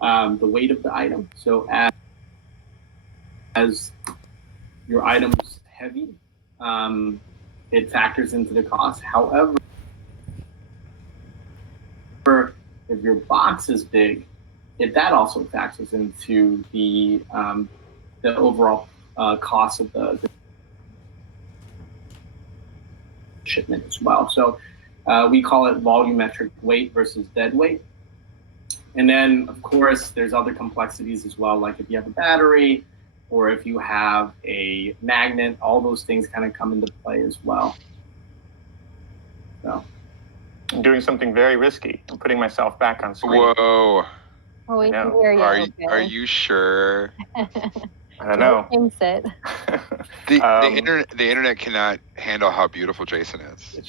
the weight of the item. So as your item's heavy, it factors into the cost. However, if your box is big, that also factors into the overall cost of the shipment as well. So we call it volumetric weight versus dead weight. And then, of course, there's other complexities as well, like if you have a battery or if you have a magnet, all those things kind of come into play as well. So. I'm doing something very risky. I'm putting myself back on screen. Whoa. Oh, we can hear you. Are you sure? I don't know. It. The internet cannot handle how beautiful Jason is. It's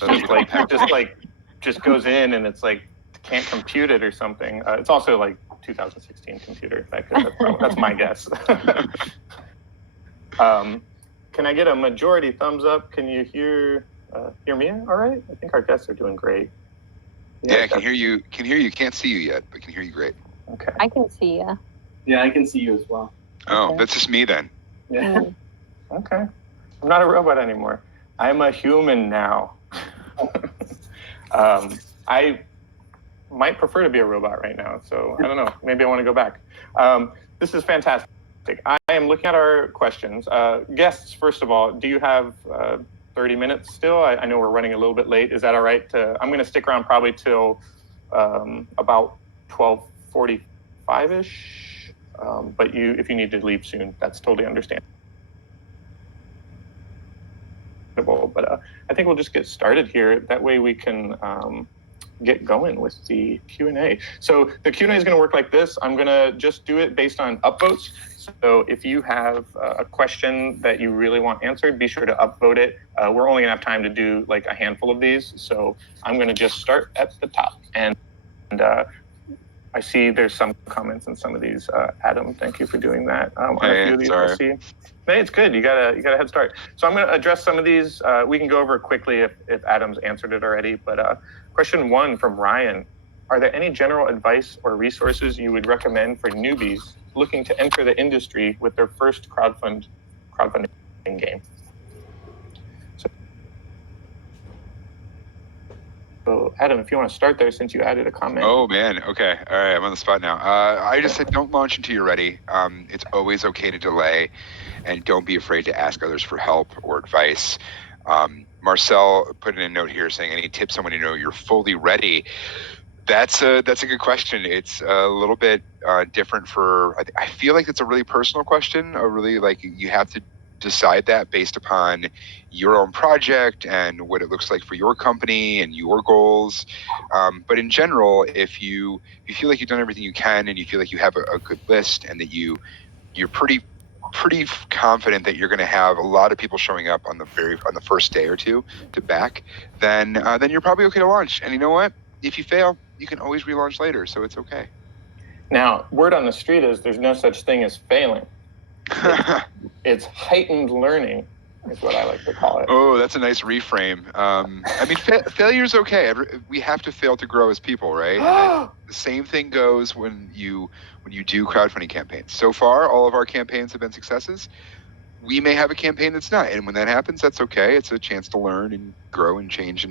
just goes in and it's like can't compute it or something. It's also like 2016 computer. That's my guess. Can I get a majority thumbs up? Can you hear me all right? I think our guests are doing great. Yeah, I can hear you. Can't see you yet, but can hear you great. Okay. I can see you. Yeah, I can see you as well. Oh, Okay. That's just me then. Yeah. Okay. I'm not a robot anymore. I'm a human now. I might prefer to be a robot right now, so I don't know. Maybe I want to go back. This is fantastic. I am looking at our questions. Guests, first of all, do you have 30 minutes still? I know we're running a little bit late. Is that all right? I'm going to stick around probably till about 12:45-ish. But if you need to leave soon, that's totally understandable. But I think we'll just get started here. That way we can get going with the Q&A. So the Q&A is going to work like this. I'm going to just do it based on upvotes. So if you have a question that you really want answered, be sure to upvote it. We're only going to have time to do like a handful of these. So I'm going to just start at the top. And I see there's some comments in some of these. Adam, thank you for doing that. On a few of these, I see. Hey, it's good. You got a head start. So I'm going to address some of these. We can go over it quickly if Adam's answered it already. But question 1 from Ryan: are there any general advice or resources you would recommend for newbies looking to enter the industry with their first crowdfunding game? So Adam, if you want to start there, since you added a comment. Oh man, okay, all right, I'm on the spot now. I just said don't launch until you're ready. It's always okay to delay, and don't be afraid to ask others for help or advice. Marcel put in a note here saying, any tips on when you know you're fully ready? That's a good question. It's a little bit different I feel like it's a really personal question, you have to decide that based upon your own project and what it looks like for your company and your goals. But in general, if you feel like you've done everything you can and you feel like you have a good list and that you're pretty confident that you're going to have a lot of people showing up on the first day or two to back, then you're probably okay to launch. And you know what? If you fail, you can always relaunch later, so it's okay. Now, word on the street is there's no such thing as failing. It's heightened learning is what I like to call it. Oh, that's a nice reframe. Failure is okay. We have to fail to grow as people, right? And the same thing goes when you do crowdfunding campaigns. So far, all of our campaigns have been successes. We may have a campaign that's not, and when that happens, that's okay. It's a chance to learn and grow and change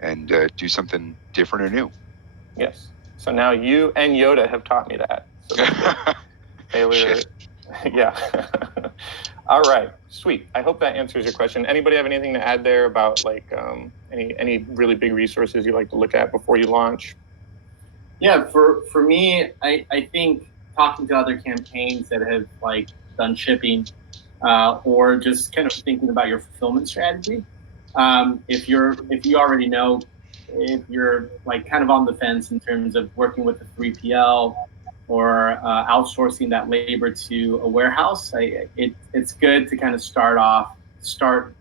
and do something different or new. Yes. So now you and Yoda have taught me that. So failure. Shit. Yeah. All right. Sweet. I hope that answers your question. Anybody have anything to add there about any really big resources you like to look at before you launch? Yeah, for me, I think talking to other campaigns that have done shipping or just kind of thinking about your fulfillment strategy. If you already know, if you're kind of on the fence in terms of working with a 3PL or outsourcing that labor to a warehouse, it's good to kind of start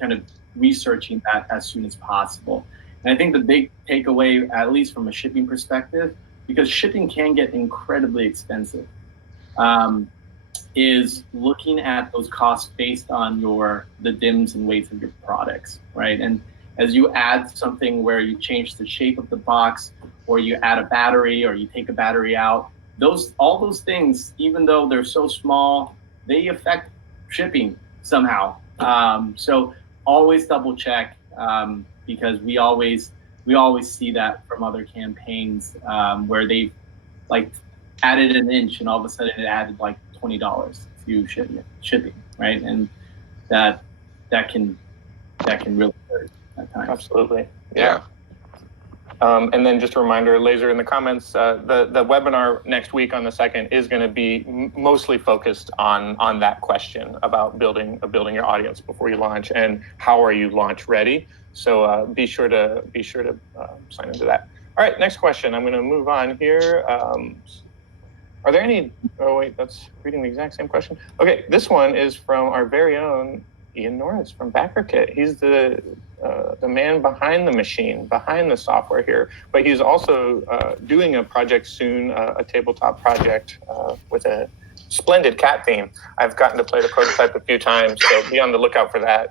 kind of researching that as soon as possible. And I think the big takeaway, at least from a shipping perspective, because shipping can get incredibly expensive, is looking at those costs based on the dims and weights of your products, right? And as you add something where you change the shape of the box or you add a battery, or you take a battery out. All those things, even though they're so small, they affect shipping somehow. So always double check, because we always see that from other campaigns, where they like added an inch and all of a sudden it added like $20 to shipping, right? And that can really hurt at times. Absolutely. Yeah. And then just a reminder, Laser, in the comments, the webinar next week on the 2nd is going to be mostly focused on that question about building your audience before you launch and how are you launch ready. So be sure to sign into that. All right, next question. I'm going to move on here. Are there any? Oh wait, that's reading the exact same question. Okay, this one is from our very own Ian Norris from BackerKit. He's the man behind the machine, behind the software here, but he's also doing a project soon, a tabletop project with a splendid cat theme. I've gotten to play the prototype a few times, so be on the lookout for that.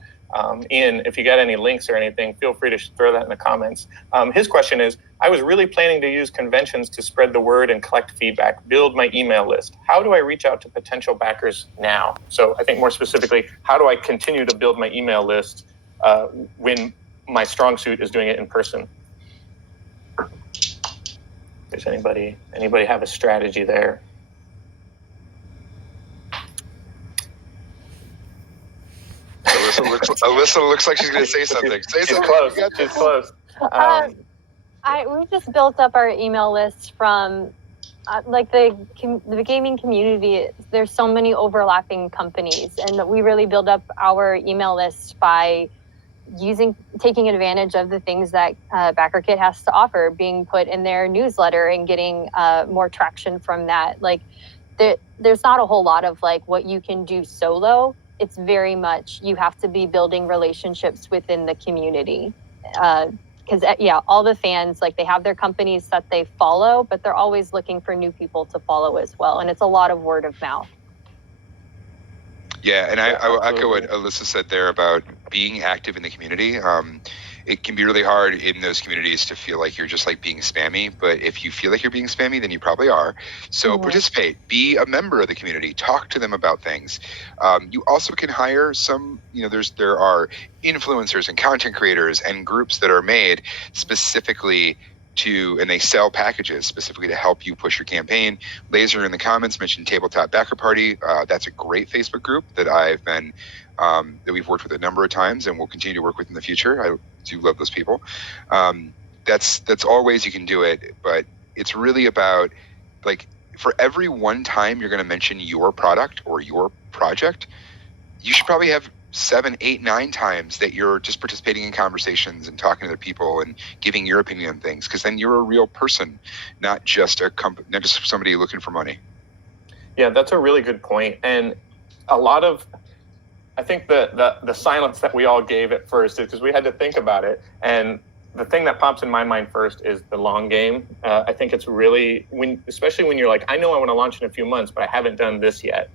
Ian, if you got any links or anything, feel free to throw that in the comments. His question is, I was really planning to use conventions to spread the word and collect feedback, build my email list. How do I reach out to potential backers now? So I think more specifically, how do I continue to build my email list when my strong suit is doing it in person? Does anybody have a strategy there? Alyssa looks like she's going to say something. She's close. She's close. We've just built up our email list from like the gaming community. There's so many overlapping companies, and we really build up our email list by taking advantage of the things that BackerKit has to offer, being put in their newsletter and getting more traction from that. Like there's not a whole lot of like what you can do solo. It's very much you have to be building relationships within the community. Because all the fans, like they have their companies that they follow, but they're always looking for new people to follow as well. And it's a lot of word of mouth. Yeah, and I will echo what Alyssa said there about being active in the community. It can be really hard in those communities to feel like you're just like being spammy, but if you feel like you're being spammy, then you probably are. So participate, be a member of the community, talk to them about things. You also can hire some, there are influencers and content creators and groups that are made specifically and they sell packages specifically to help you push your campaign. Laser in the comments mentioned Tabletop Backer Party. That's a great Facebook group that that we've worked with a number of times and will continue to work with in the future. I do love those people. That's all ways you can do it, but it's really about like for every one time you're going to mention your product or your project, you should probably have 7, 8, 9 times that you're just participating in conversations and talking to other people and giving your opinion on things, because then you're a real person, not just not just somebody looking for money. Yeah, that's a really good point. And I think the silence that we all gave at first is because we had to think about it. And the thing that pops in my mind first is the long game. I think it's really, especially when you're like, I know I want to launch in a few months, but I haven't done this yet.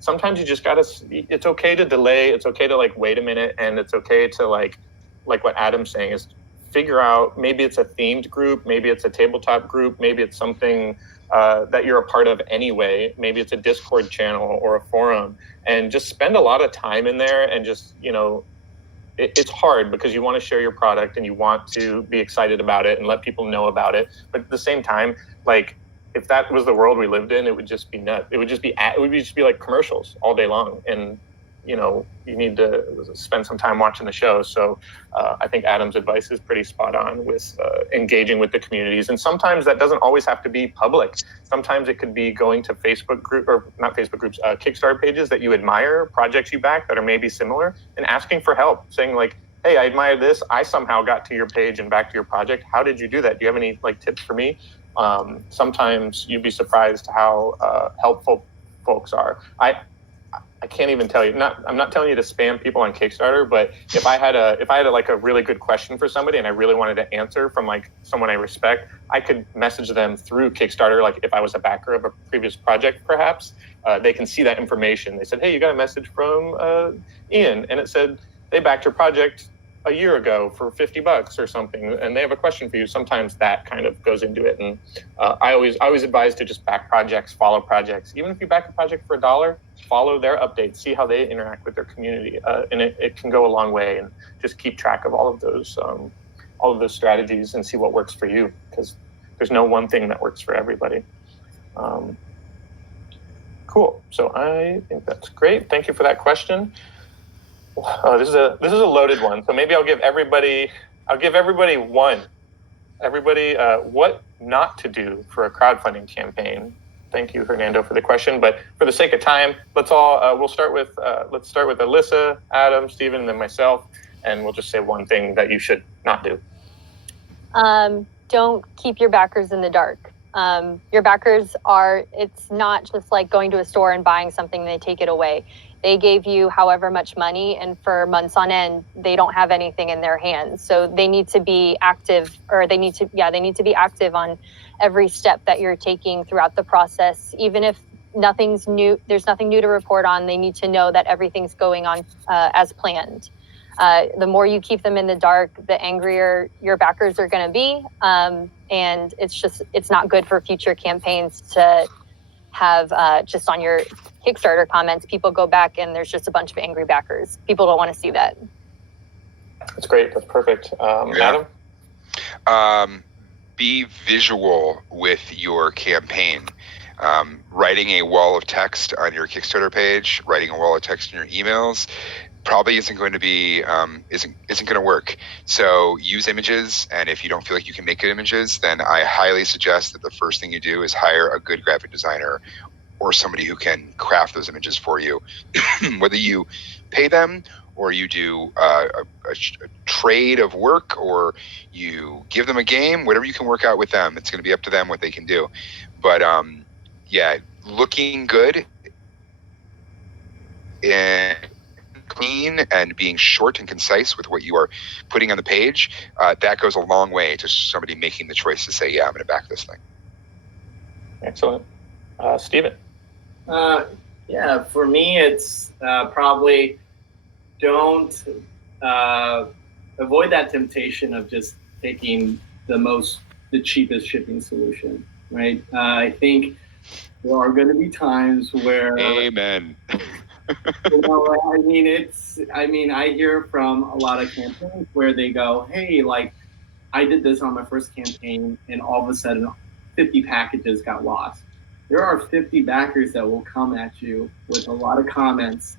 Sometimes you just it's okay to delay. It's okay to like, wait a minute. And it's okay to like what Adam's saying is figure out, maybe it's a themed group, maybe it's a tabletop group, maybe it's something that you're a part of anyway. Maybe it's a Discord channel or a forum, and just spend a lot of time in there. And just, it's hard because you want to share your product and you want to be excited about it and let people know about it. But at the same time, like, if that was the world we lived in, it would just be nuts. It would just be like commercials all day long. And, you need to spend some time watching the show. So I think Adam's advice is pretty spot on with engaging with the communities. And sometimes that doesn't always have to be public. Sometimes it could be going to Facebook group, or not Facebook groups, Kickstarter pages that you admire, projects you back that are maybe similar, and asking for help, saying like, hey, I admire this. I somehow got to your page and back to your project. How did you do that? Do you have any like tips for me? Sometimes you'd be surprised how helpful folks are. I can't even tell you. I'm not telling you to spam people on Kickstarter, but if I had a really good question for somebody and I really wanted to answer from like someone I respect, I could message them through Kickstarter. Like if I was a backer of a previous project, perhaps they can see that information. They said, "Hey, you got a message from Ian," and it said they backed your project a year ago for $50 or something, and they have a question for you, sometimes that kind of goes into it. And I always advise to just back projects, follow projects. Even if you back a project for $1, follow their updates, see how they interact with their community, and it can go a long way. And just keep track of all of those strategies and see what works for you, because there's no one thing that works for everybody. Cool. So I think that's great. Thank you for that question. This is a loaded one. So maybe I'll give everybody one. Everybody, what not to do for a crowdfunding campaign. Thank you, Hernando, for the question. But for the sake of time, let's start with Alyssa, Adam, Stephen, and then myself, and we'll just say one thing that you should not do. Don't keep your backers in the dark. Your backers it's not just like going to a store and buying something and they take it away. They gave you however much money, and for months on end, they don't have anything in their hands. So they need to be active, or they need to be active on every step that you're taking throughout the process. Even if nothing's new, there's nothing new to report on, they need to know that everything's going on as planned. The more you keep them in the dark, the angrier your backers are going to be. And it's not good for future campaigns to have just on your Kickstarter comments, people go back and there's just a bunch of angry backers. People don't want to see that. That's great. That's perfect. Adam? Be visual with your campaign. Writing a wall of text on your Kickstarter page, writing a wall of text in your emails, probably isn't going to work. So use images, and if you don't feel like you can make good images, then I highly suggest that the first thing you do is hire a good graphic designer or somebody who can craft those images for you. Whether you pay them or you do a trade of work, or you give them a game, whatever you can work out with them, it's going to be up to them what they can do. But looking good and clean and being short and concise with what you are putting on the page, that goes a long way to somebody making the choice to say, yeah, I'm going to back this thing. Excellent. Stephen? For me, it's probably don't avoid that temptation of just taking the cheapest shipping solution, right? I think there are going to be times where... Amen. I hear from a lot of campaigns where they go, hey, like, I did this on my first campaign, and all of a sudden 50 packages got lost. There are 50 backers that will come at you with a lot of comments,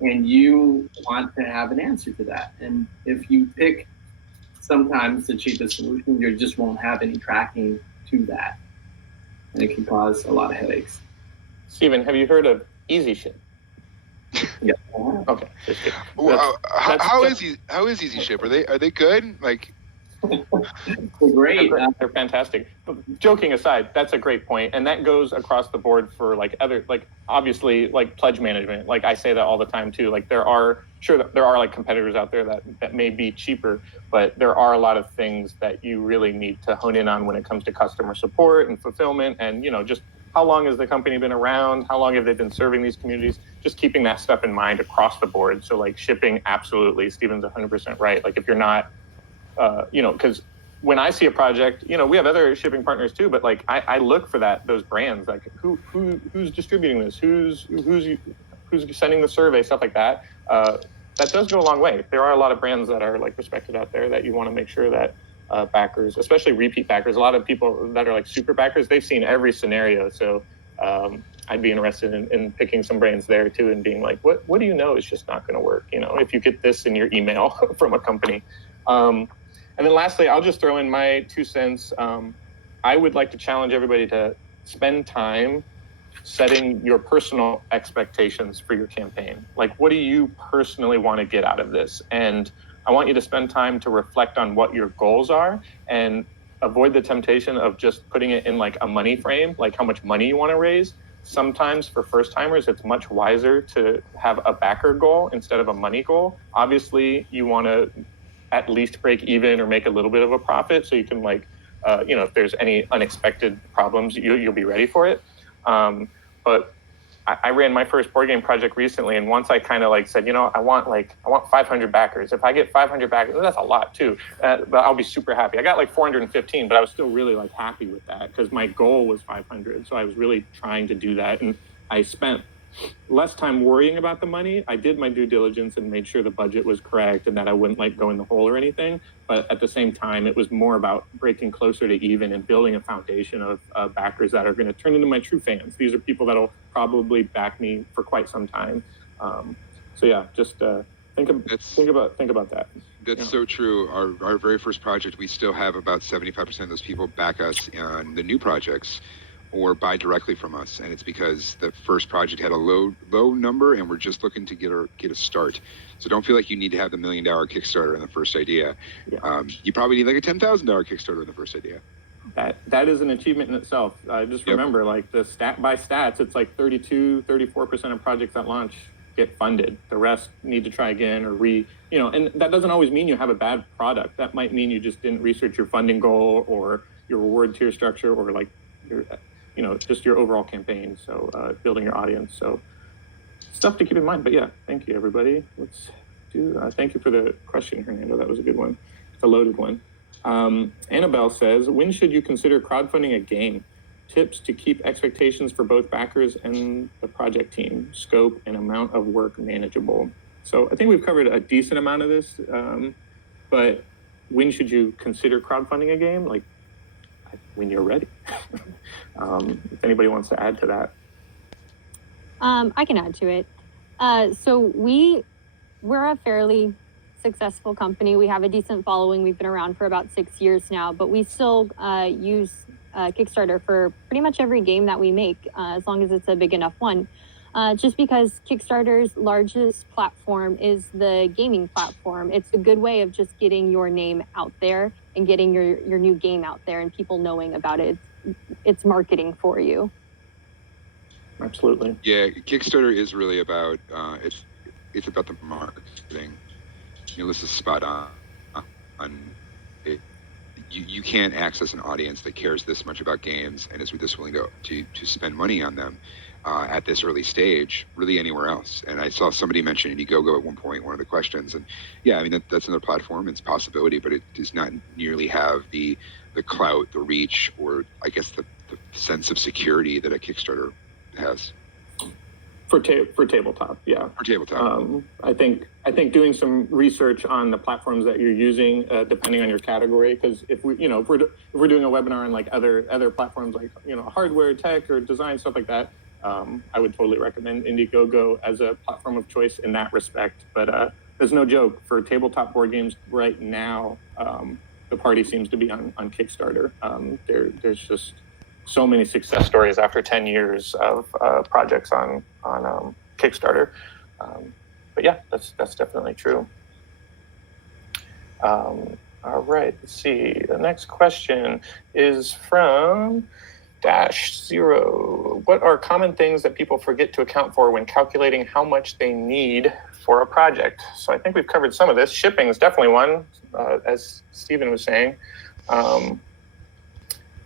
and you want to have an answer to that. And if you pick sometimes the cheapest solution, you just won't have any tracking to that. And it can cause a lot of headaches. Stephen, have you heard of Easy Ship? Yeah. Okay. How is Easy Ship? Are they good? Like, they're great. They're fantastic. But joking aside, that's a great point, and that goes across the board for obviously pledge management. Like, I say that all the time too. Like, there are like competitors out there that may be cheaper, but there are a lot of things that you really need to hone in on when it comes to customer support and fulfillment, and just how long has the company been around? How long have they been serving these communities? Just keeping that stuff in mind across the board. So like shipping, absolutely, Stephen's 100% right. Like, if you're not, because when I see a project, we have other shipping partners too, but like I look for those brands, like who's distributing this, who's sending the survey, stuff like that. That does go a long way. There are a lot of brands that are like respected out there that you want to make sure that backers, especially repeat backers, a lot of people that are like super backers, they've seen every scenario. So I'd be interested in picking some brands there too, and being like, what do you know is just not going to work? If you get this in your email from a company. And then lastly, I'll just throw in my 2 cents. I would like to challenge everybody to spend time setting your personal expectations for your campaign. Like, what do you personally want to get out of this? And I want you to spend time to reflect on what your goals are, and avoid the temptation of just putting it in like a money frame, like how much money you want to raise. Sometimes for first timers, it's much wiser to have a backer goal instead of a money goal. Obviously, you want to at least break even or make a little bit of a profit, so you can if there's any unexpected problems, you'll be ready for it. But I ran my first board game project recently, and once I kind of like said, I want 500 backers. If I get 500 backers, that's a lot too, but I'll be super happy. I got like 415, but I was still really like happy with that because my goal was 500. So I was really trying to do that, and I spent less time worrying about the money. I did my due diligence and made sure the budget was correct and that I wouldn't like go in the hole or anything. But at the same time, it was more about breaking closer to even and building a foundation of backers that are going to turn into my true fans. These are people that'll probably back me for quite some time. So yeah, just think about that. That's so true. Our very first project, we still have about 75% of those people back us on the new projects or buy directly from us, and it's because the first project had a low number, and we're just looking to get a start. So don't feel like you need to have the $1 million Kickstarter in the first idea. Yeah. You probably need like a $10,000 Kickstarter in the first idea. That is an achievement in itself. Just remember, like the by stats, it's like 34% of projects at launch get funded. The rest need to try again or and that doesn't always mean you have a bad product. That might mean you just didn't research your funding goal or your reward tier structure or like your just your overall campaign. So building your audience. So stuff to keep in mind. But yeah, thank you, everybody. Let's do, thank you for the question, Hernando. That was a good one. It's a loaded one. Annabelle says, when should you consider crowdfunding a game? Tips to keep expectations for both backers and the project team, scope and amount of work manageable. So I think we've covered a decent amount of this, but when should you consider crowdfunding a game? Like when you're ready. If anybody wants to add to that. I can add to it. So we're a fairly successful company. We have a decent following. We've been around for about 6 years now, but we still use Kickstarter for pretty much every game that we make, as long as it's a big enough one. Just because Kickstarter's largest platform is the gaming platform. It's a good way of just getting your name out there and getting your new game out there and people knowing about it. It's marketing for you. Absolutely. Yeah, Kickstarter is really about it's about the marketing. Melissa's spot on it. You can't access an audience that cares this much about games and is this willing to spend money on them at this early stage, really anywhere else. And I saw somebody mention Indiegogo at one point, one of the questions. And yeah, I mean, that's another platform. It's a possibility, but it does not nearly have the clout, the reach, or I guess the sense of security that a Kickstarter has. For tabletop, yeah. For tabletop. I think doing some research on the platforms that you're using, depending on your category, because if we're doing a webinar on like other platforms like hardware, tech, or design, stuff like that, I would totally recommend Indiegogo as a platform of choice in that respect. But there's no joke, for tabletop board games right now, the party seems to be on Kickstarter. There's just so many success stories after 10 years of projects on Kickstarter. But yeah, that's definitely true. All right, let's see. The next question is from -0. What are common things that people forget to account for when calculating how much they need for a project? So I think we've covered some of this. Shipping is definitely one, as Stephen was saying.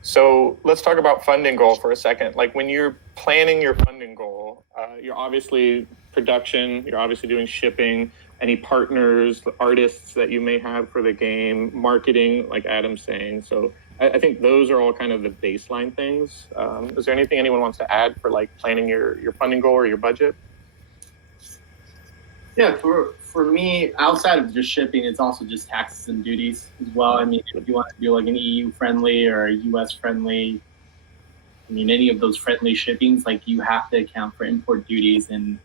So let's talk about funding goal for a second. Like when you're planning your funding goal, you're obviously production, you're obviously doing shipping, any partners, artists that you may have for the game, marketing, like Adam's saying. So I think those are all kind of the baseline things. Is there anything anyone wants to add for like planning your funding goal or your budget? Yeah, for me, outside of just shipping, it's also just taxes and duties as well. I mean, if you want to do like an EU friendly or a US friendly, I mean, any of those friendly shippings, like you have to account for import duties and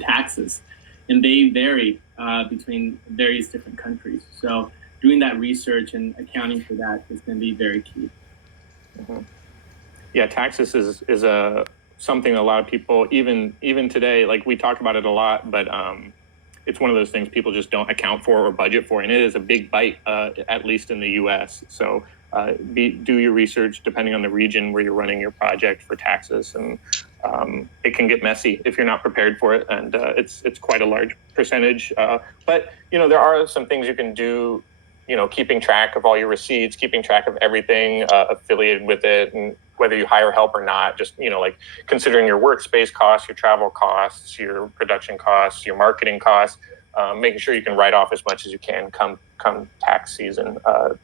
taxes, and they vary between various different countries. So doing that research and accounting for that is going to be very key. Mm-hmm. Yeah, taxes is something a lot of people, even today, like we talk about it a lot, but it's one of those things people just don't account for or budget for, and it is a big bite, at least in the US. So do your research depending on the region where you're running your project for taxes, and it can get messy if you're not prepared for it, and it's quite a large percentage. But there are some things you can do, keeping track of all your receipts, keeping track of everything affiliated with it, and whether you hire help or not, just, like considering your workspace costs, your travel costs, your production costs, your marketing costs, making sure you can write off as much as you can come tax season,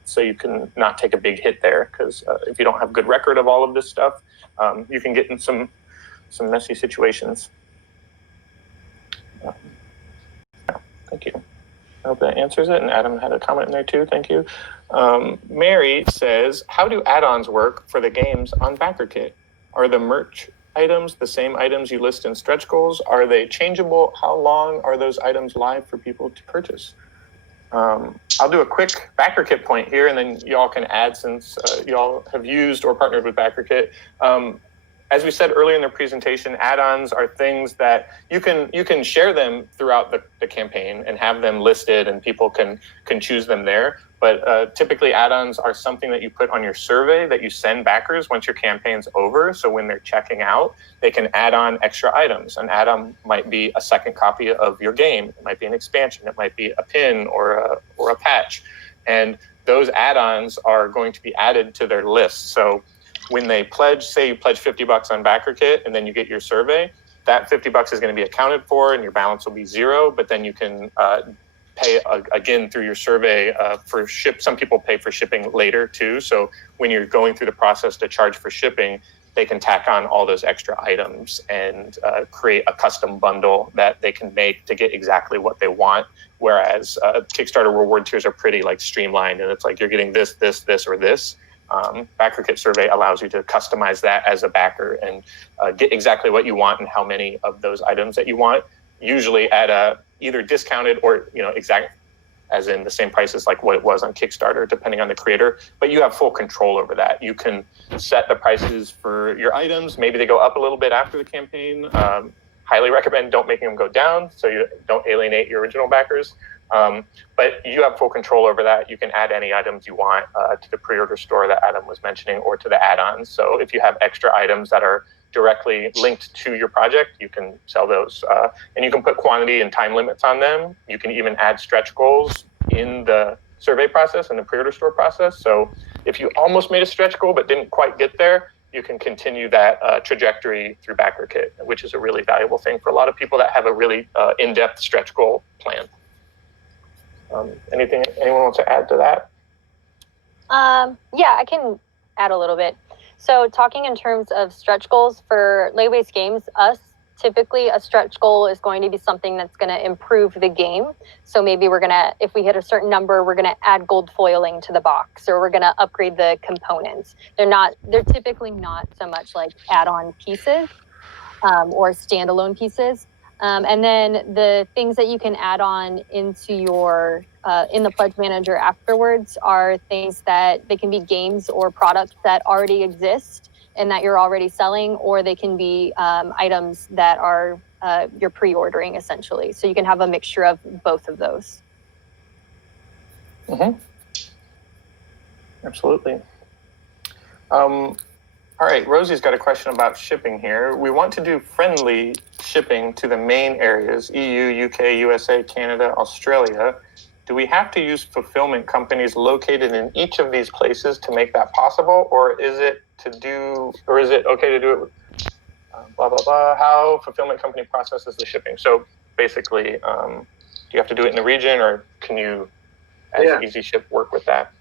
so you can not take a big hit there. Because if you don't have good record of all of this stuff, you can get in some messy situations. Thank you. I hope that answers it. And Adam had a comment in there too. Thank you. Mary says, how do add-ons work for the games on BackerKit? Are the merch items the same items you list in stretch goals? Are they changeable? How long are those items live for people to purchase? I'll do a quick BackerKit point here, and then y'all can add since y'all have used or partnered with BackerKit. As we said earlier in the presentation, add-ons are things that you can share them throughout the campaign and have them listed, and people can choose them there. But typically, add-ons are something that you put on your survey that you send backers once your campaign's over. So when they're checking out, they can add on extra items. An add-on might be a second copy of your game. It might be an expansion. It might be a pin or a patch. And those add-ons are going to be added to their list. So when they pledge, say you pledge $50 on BackerKit and then you get your survey, that $50 is going to be accounted for and your balance will be zero, but then you can pay again through your survey for some people pay for shipping later too. So when you're going through the process to charge for shipping, they can tack on all those extra items and create a custom bundle that they can make to get exactly what they want. Whereas Kickstarter reward tiers are pretty streamlined, and it's like you're getting this, or this. BackerKit survey allows you to customize that as a backer and get exactly what you want and how many of those items that you want, usually at a either discounted or exact, as in the same price as what it was on Kickstarter, depending on the creator. But you have full control over that. You can set the prices for your items. Maybe they go up a little bit after the campaign. Highly recommend don't making them go down so you don't alienate your original backers. But you have full control over that. You can add any items you want to the pre-order store that Adam was mentioning, or to the add-ons. So if you have extra items that are directly linked to your project, you can sell those. And you can put quantity and time limits on them. You can even add stretch goals in the survey process and the pre-order store process. So if you almost made a stretch goal but didn't quite get there, you can continue that trajectory through BackerKit, which is a really valuable thing for a lot of people that have a really in-depth stretch goal plan. Anything anyone wants to add to that? Yeah, I can add a little bit. So talking in terms of stretch goals for lay-waste games, typically a stretch goal is going to be something that's going to improve the game. So maybe if we hit a certain number, we're going to add gold foiling to the box, or we're going to upgrade the components. They're typically not so much like add-on pieces or standalone pieces. And then the things that you can add on into your in the pledge manager afterwards are things that they can be games or products that already exist and that you're already selling, or they can be items that are you're pre-ordering essentially. So you can have a mixture of both of those. Mm-hmm. Absolutely. All right, Rosie's got a question about shipping here. We want to do friendly shipping to the main areas, EU, UK, USA, Canada, Australia. Do we have to use fulfillment companies located in each of these places to make that possible? Or is it okay to do it with blah, blah, blah, how fulfillment company processes the shipping? So basically, do you have to do it in the region, or can you, as Easy Ship, work with that?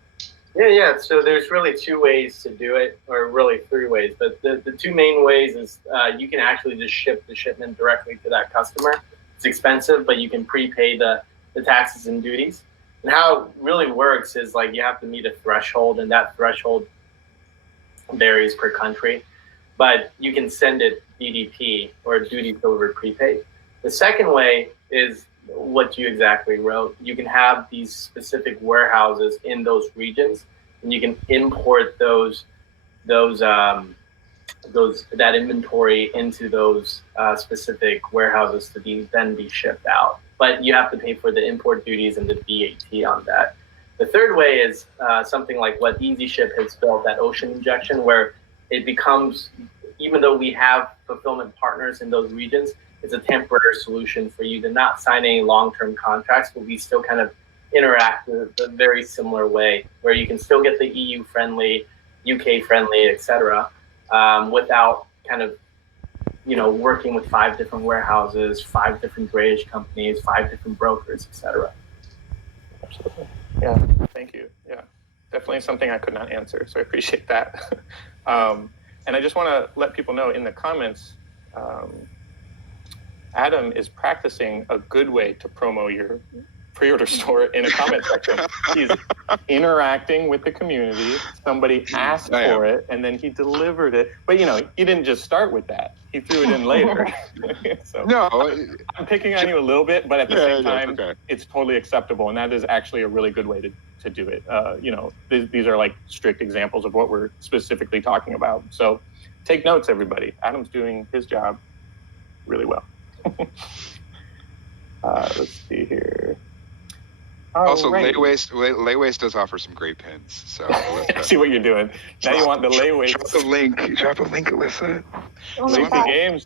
Yeah. So there's really two ways to do it, or really three ways. But the two main ways is you can actually just ship the shipment directly to that customer. It's expensive, but you can prepay the taxes and duties. And how it really works is you have to meet a threshold, and that threshold varies per country. But you can send it DDP, or duty delivered prepaid. The second way is what you exactly wrote. You can have these specific warehouses in those regions, and you can import that inventory into those specific warehouses to then be shipped out. But you have to pay for the import duties and the VAT on that. The third way is something like what Easy Ship has built, that ocean injection, where it becomes, even though we have fulfillment partners in those regions, it's a temporary solution for you to not sign any long-term contracts, but we still kind of interact in a very similar way, where you can still get the EU-friendly, UK-friendly, etc. without kind of, working with 5 different warehouses, 5 different drayage companies, 5 different brokers, etc. Absolutely. Yeah. Thank you. Yeah. Definitely something I could not answer. So I appreciate that. And I just want to let people know in the comments, Adam is practicing a good way to promo your pre-order store in a comment section. He's interacting with the community. Somebody asked for it, and then he delivered it. But he didn't just start with that. He threw it in later. So No, I'm picking on you a little bit, but at the same time, okay. It's totally acceptable, and that is actually a really good way to do it. These are like strict examples of what we're specifically talking about. So take notes, everybody. Adam's doing his job really well. Let's see here. Also, right. Layways does offer some great pins. So I see what you're doing. Now you want the Layways. Drop a link, Alyssa. Oh my Sleepy God. Games.